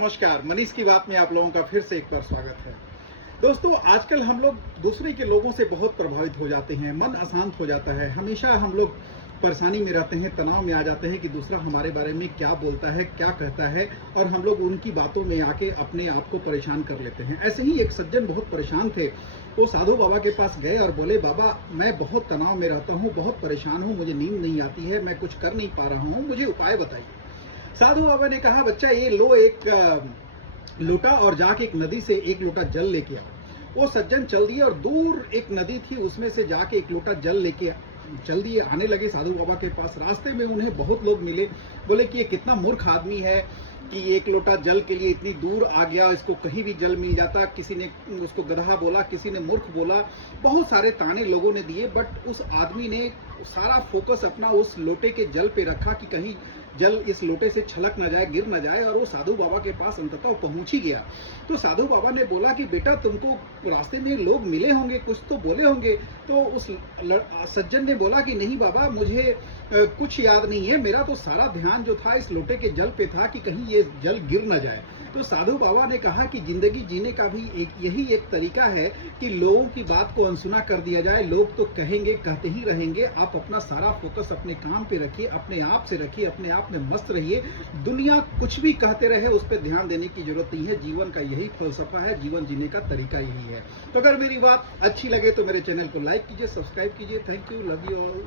नमस्कार। मनीष की बात में आप लोगों का फिर से एक बार स्वागत है। दोस्तों, आजकल हम लोग दूसरे के लोगों से बहुत प्रभावित हो जाते हैं, मन अशांत हो जाता है। हमेशा हम लोग परेशानी में रहते हैं, तनाव में आ जाते हैं कि दूसरा हमारे बारे में क्या बोलता है, क्या कहता है, और हम लोग उनकी बातों में आके अपने आप को परेशान कर लेते हैं। ऐसे ही एक सज्जन बहुत परेशान थे। वो साधु बाबा के पास गए और बोले, बाबा मैं बहुत तनाव में रहता हूँ, बहुत परेशान हूँ, मुझे नींद नहीं आती है, मैं कुछ कर नहीं पा रहा हूँ, मुझे उपाय बताइए। साधु बाबा ने कहा, बच्चा ये लो एक लोटा और जाके एक नदी से एक लोटा जल लेके आओ। वो सज्जन चल दिए और दूर एक नदी थी, उसमें से जाके एक लोटा जल लेके चल दिए। आने लगे साधु बाबा के पास। रास्ते में उन्हें बहुत लोग मिले। बोले कि ये कितना मूर्ख आदमी है कि एक लोटा जल के लिए इतनी दूर आ गया, इसको कहीं भी जल मिल जाता। किसी ने उसको गधा बोला, किसी ने मूर्ख बोला, बहुत सारे ताने लोगों ने दिए। बट उस आदमी ने सारा फोकस अपना उस लोटे के जल पे रखा कि कहीं जल इस लोटे से छलक न जाए, गिर न जाए, और वो साधु बाबा के पास अंततः पहुंच ही गया। तो साधु बाबा ने बोला कि बेटा, तुमको रास्ते में लोग मिले होंगे, कुछ तो बोले होंगे। तो उस सज्जन ने बोला कि नहीं बाबा, मुझे कुछ याद नहीं है, मेरा तो सारा ध्यान जो था इस लोटे के जल पे था कि कहीं ये जल गिर न जाए। तो साधु बाबा ने कहा कि जिंदगी जीने का भी यही एक तरीका है कि लोगों की बात को अनसुना कर दिया जाए। लोग तो कहेंगे, कहते ही रहेंगे। आप अपना सारा फोकस अपने काम पे रखिए, अपने आप से रखिए, अपने आप में मस्त रहिए। दुनिया कुछ भी कहते रहे, उस पर ध्यान देने की जरूरत नहीं है। जीवन का यही फलसफा है, जीवन जीने का तरीका यही है। तो अगर मेरी बात अच्छी लगे तो मेरे चैनल को लाइक कीजिए, सब्सक्राइब कीजिए। Thank you, love you all.